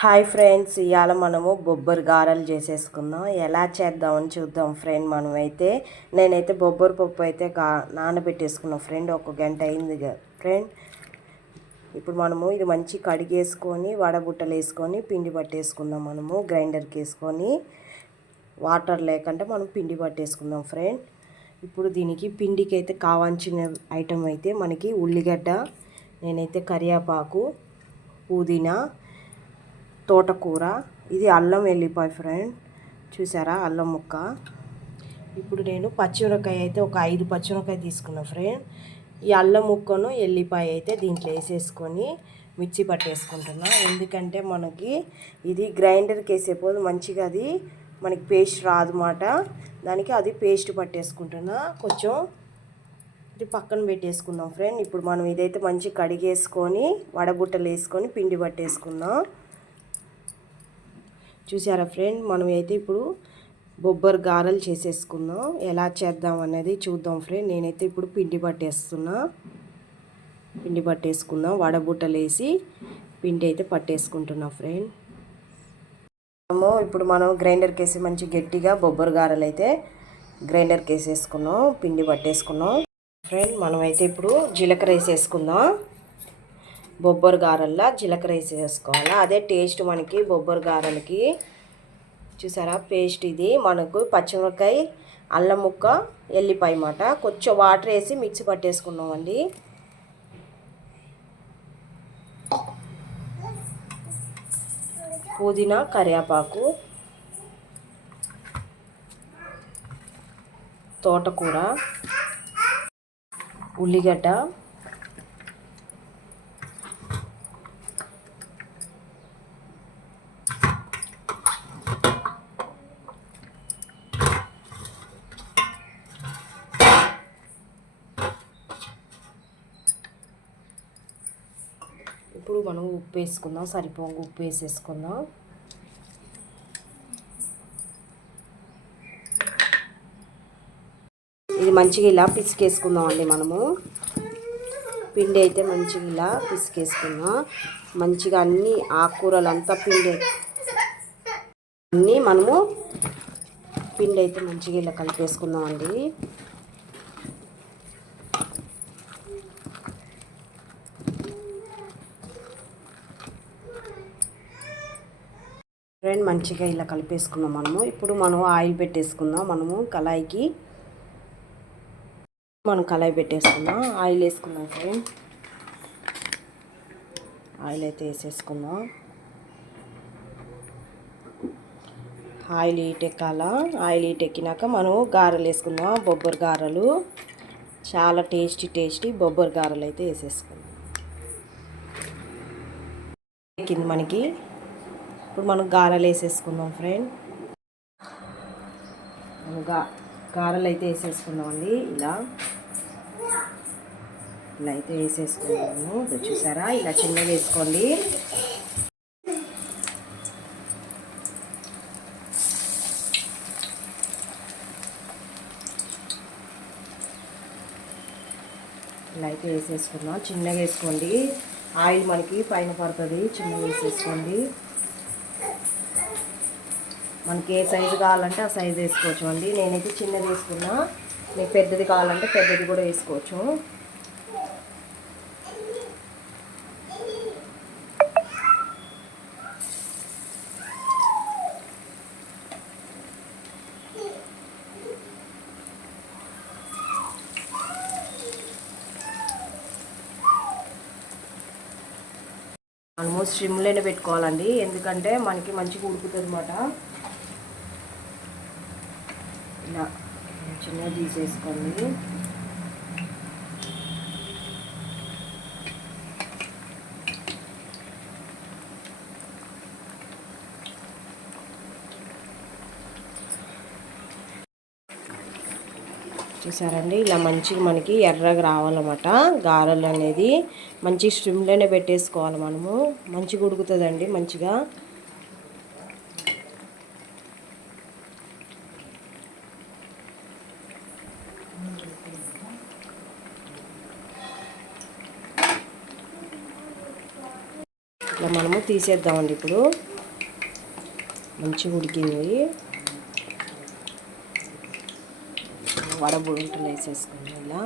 Hi friends ఇవాళ మనము బొబ్బరి గారెలు చేసేసుకుందాం. ఎలా చేద్దామని చూద్దాం ఫ్రెండ్ మనమైతే. నేనైతే బొబ్బరి పప్పు అయితే గా నానబెట్టేసుకున్నాం ఫ్రెండ్ ఒక గంట అయింది ఫ్రెండ్. ఇప్పుడు మనము ఇది మంచి కడిగేసుకొని వడబుట్టలు వేసుకొని పిండి పట్టేసుకుందాం మనము గ్రైండర్కి వేసుకొని. వాటర్ లేకుంటే మనం పిండి పట్టేసుకుందాం ఫ్రెండ్. ఇప్పుడు దీనికి పిండికి అయితే కావాల్సిన ఐటెం అయితే మనకి ఉల్లిగడ్డ నేనైతే కరివేపాకు పుదీనా తోటకూర. ఇది అల్లం వెల్లిపాయ ఫ్రెండ్. చూసారా? అల్లం ముక్క. ఇప్పుడు నేను పచ్చిమిరకాయ అయితే ఒక ఐదు పచ్చిమిరకాయ తీసుకున్నా ఫ్రెండ్. ఈ అల్లం ముక్కను ఎల్లిపాయ అయితే దీంట్లో వేసేసుకొని మిర్చి పట్టేసుకుంటున్నా. ఎందుకంటే మనకి ఇది గ్రైండర్కి వేసేపోదు మంచిగా అది మనకి పేస్ట్ రాదు దానికి అది పేస్ట్ పట్టేసుకుంటున్నా. కొంచెం ఇది పక్కన పెట్టేసుకుందాం ఫ్రెండ్. ఇప్పుడు మనం ఇదైతే మంచి కడిగేసుకొని వడబుట్టలు వేసుకొని పిండి పట్టేసుకుందాం. చూసారా ఫ్రెండ్? మనం అయితే ఇప్పుడు బొబ్బర్ గారెలు చేసేసుకుందాం. ఎలా చేద్దాం అనేది చూద్దాం ఫ్రెండ్. నేనైతే ఇప్పుడు పిండి పట్టేస్తున్నా. పిండి పట్టేసుకుందాం. వడబుట్టలు వేసి పిండి అయితే పట్టేసుకుంటున్నా ఫ్రెండ్. మనము ఇప్పుడు మనం గ్రైండర్కి వేసి మంచి గట్టిగా బొబ్బర్ గారెలు అయితే గ్రైండర్కి వేసేసుకున్నాం పిండి పట్టేసుకున్నాం. ఫ్రెండ్ మనమైతే ఇప్పుడు జీలకర్ర వేసేసుకుందాం. బొబ్బరి గారెల్లా జీలకర్ర వేసి వేసుకోవాలి అదే టేస్ట్ మనకి బొబ్బరి గారెలకి. చూసారా? పేస్ట్ ఇది. మనకు పచ్చిమిరకాయ అల్లం ముక్క ఎల్లిపాయ మాట కొంచెం వాటర్ వేసి మిక్సీ పట్టేసుకున్నామండి. పుదీనా కరివేపాకు తోటకూర ఉల్లిగడ్డ ఇప్పుడు మనం ఉప్పు వేసుకుందాం సరిపోగా ఉప్పు వేసేసుకుందాం ఇది మంచిగా ఇలా పిసికేసుకుందాం అండి మనము. పిండి అయితే మంచిగా ఇలా పిసికేసుకుందాం. మంచిగా అన్ని ఆకుకూరలు అంతా పిండి అన్నీ మనము పిండి అయితే మంచిగా ఇలా కలిపేసుకుందాం అండి ఫ్రెండ్ మంచిగా ఇలా కలిపేసుకున్నాం మనము. ఇప్పుడు మనం ఆయిల్ పెట్టేసుకుందాం. మనము కళాయికి మనం కళాయి పెట్టేసుకుందాం. ఆయిల్ వేసుకుందాం ఫ్రెండ్. ఆయిల్ అయితే వేసేసుకుందాం. ఆయిల్ హీట్ ఆయిల్ హీట్ ఎక్కినాక మనం గారెలు వేసుకుందాం. బొబ్బరి గారెలు. చాలా టేస్టీ టేస్టీ బొబ్బరి గారెలు అయితే వేసేసుకుందాం. ఎక్కింది మనకి ఇప్పుడు మనం గారెలు వేసేసుకుందాం ఫ్రెండ్. గా గారెలు అయితే వేసేసుకుందామండి. ఇలా. ఇలా అయితే వేసేసుకున్నాము చూసారా? ఇలా చిన్నగా వేసుకోండి. ఇలా అయితే వేసేసుకున్నాం చిన్నగా వేసుకోండి. ఆయిల్ మనకి పైన పడుతుంది. చిన్నగా వేసేసుకోండి. మనకి ఏ సైజు కావాలంటే ఆ సైజు వేసుకోవచ్చు అండి. నేనైతే చిన్నది వేసుకున్నా. మీకు పెద్దది కావాలంటే పెద్దది కూడా వేసుకోవచ్చు. ఆల్మోస్ట్ స్ట్రిమ్లోనే పెట్టుకోవాలండి. ఎందుకంటే మనకి మంచిగా ఉడుకుతుంది అనమాట ఇలా చిన్నగా తీసేసుకోండి. చూసారండి? ఇలా మంచిగా మనకి ఎర్రగా రావాలన్నమాట. గారెలు అనేది మంచి స్ట్రిమ్లోనే పెట్టేసుకోవాలి మనము. మంచిగా ఉడుకుతుందండి మంచిగా. ఇట్లా మనము తీసేద్దామండి ఇప్పుడు. మంచిగా ఉడికింది. వడబుట్టలు వేసేసుకుందాం ఇలా.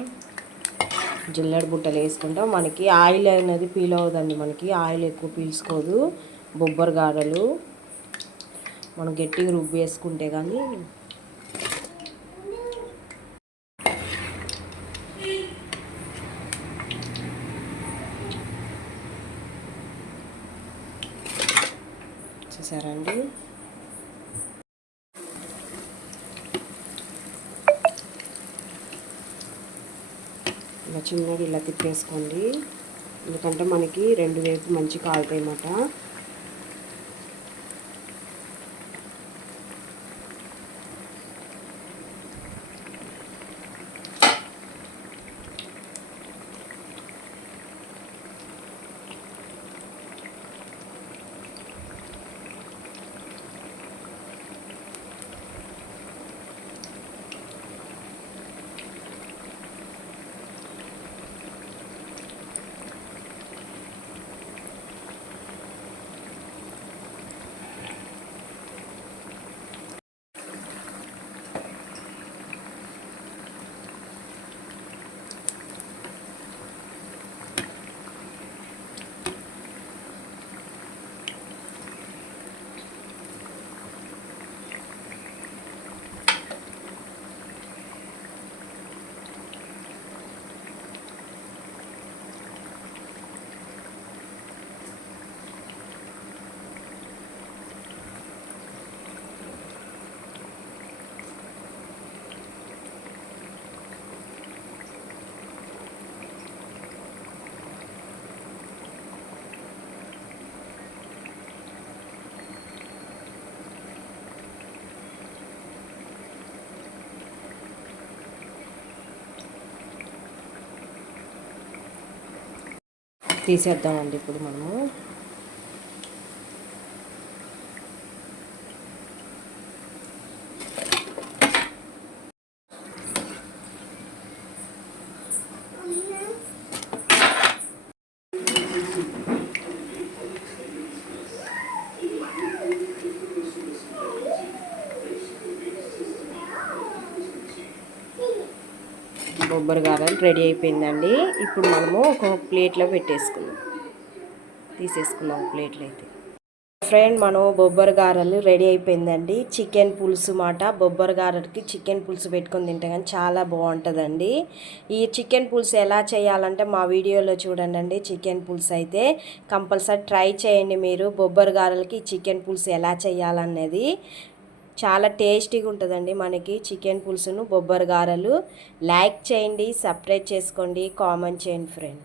జిల్లడి బుట్టలు వేసుకుంటాం. మనకి ఆయిల్ అనేది పీల్ అవుదండి మనకి. ఆయిల్ ఎక్కువ పీల్చుకోదు. బొబ్బరి గారెలు. మనం గట్టిగా రుబ్బి వేసుకుంటే కానీ చూసారండి ఇలా చిన్నగా ఇలా తిప్పేసుకోండి. ఎందుకంటే మనకి రెండు వైపు మంచి కాలుతాయి అన్నమాట తీసేద్దామండి ఇప్పుడు మనము. బొబ్బరి గారెలు రెడీ అయిపోయిందండి. ఇప్పుడు మనము ఒక ప్లేట్లో పెట్టేసుకుందాం. తీసేసుకుందాం ప్లేట్లో అయితే ఫ్రెండ్ మనం బొబ్బరి గారెలు రెడీ అయిపోయిందండి. చికెన్ పులుసు మాట. బొబ్బరి గారెలకి చికెన్ పులుసు పెట్టుకొని తింటే కానీ చాలా బాగుంటుందండి. ఈ చికెన్ పులుసు ఎలా చేయాలంటే మా వీడియోలో చూడండి అండి చికెన్ పులుసు అయితే. కంపల్సరీ ట్రై చేయండి మీరు. బొబ్బరి గారెలకి చికెన్ పులుసు ఎలా చేయాలనేది చాలా టేస్టీగా ఉంటుందండి మనకి చికెన్ పులుసును బొబ్బర గారెలు. లైక్ చేయండి సబ్స్క్రైబ్ చేసుకోండి కామెంట్ చేయండి ఫ్రెండ్.